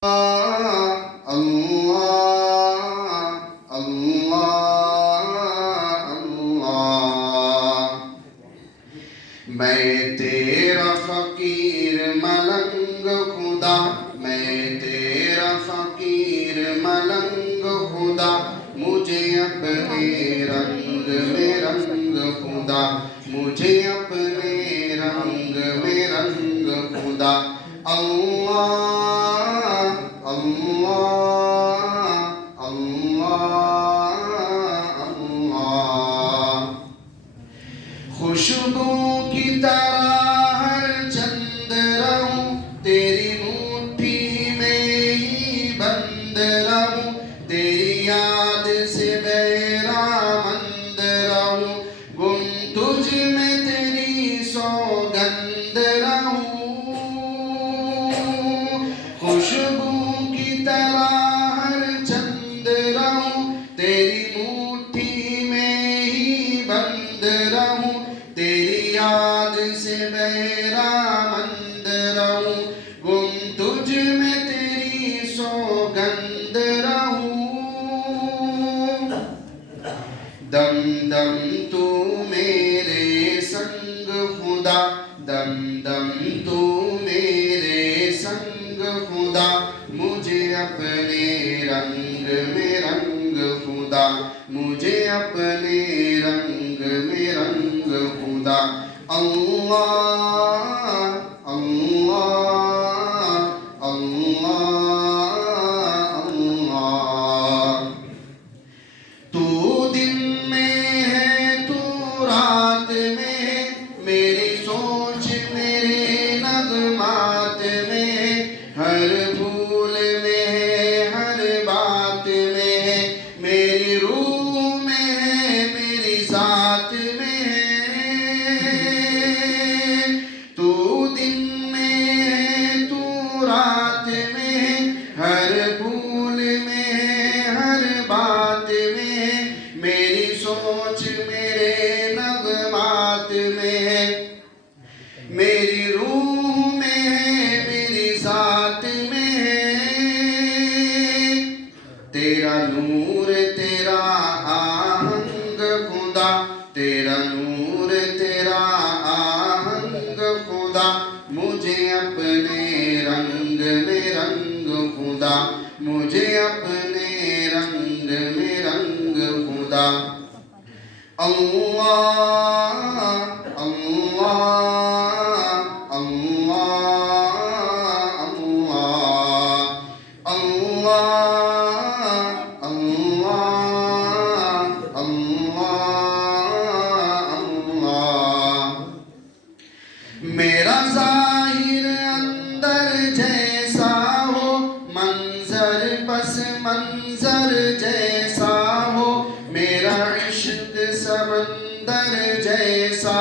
मैं तेरा फकीर मलंग खुदा, मैं तेरा फकीर मलंग खुदा, मुझे अपने रंग में रंग खुदा, मुझे अपने रंग में रंग खुदा। अल्लाह अल्लाह अल्लाह अल्लाह। खुशबू की तरह हर चंद रहूं, तेरी मुट्ठी में ही बंद रहूं, तेरी याद से बेरामंद रहूं, गुम तुझ में तेरी सौगंध रहूं। खुशबू की तरह हर चंद रहूं, तेरी मुट्ठी में ही बंद रहूं, तेरी याद से बेरामंद रहूं, गुम तुझ में तेरी सौगंध रहूं। दम दम तू मेरे संग खुदा, दम दम तू मेरे संग खुदा, मुझे अपने रंग में रंग खुदा, मुझे अपने रंग में रंग खुदा। अल्लाह अल्लाह अल्लाह अल्लाह। तू दिन में है तू रात में है, मेरी सोच मेरे नगमात में है, हर फूल में है हर बात में है, मेरी रूह में है मेरी साथ में है। तू दिन में है तू रात में है, हर फूल में है हर बात में है, मेरी सोच मेरे नगमात में है, मेरी रूह में है मेरी साथ में है। तेरा नूर तेरा आहंग खुदा, तेरा नूर तेरा आहंग खुदा, मुझे अपने रंग में रंग खुदा, मुझे अपने रंग में रंग खुदा। अल्लाह अल्लाह अल्लाह अल्लाह अल्लाह अल्लाह अल्लाह अल्लाह। मेरा ज़ाहिर अंदर जैसा हो, मंजर पस मंजर जैसा हो, मेरा इश्क समंदर जैसा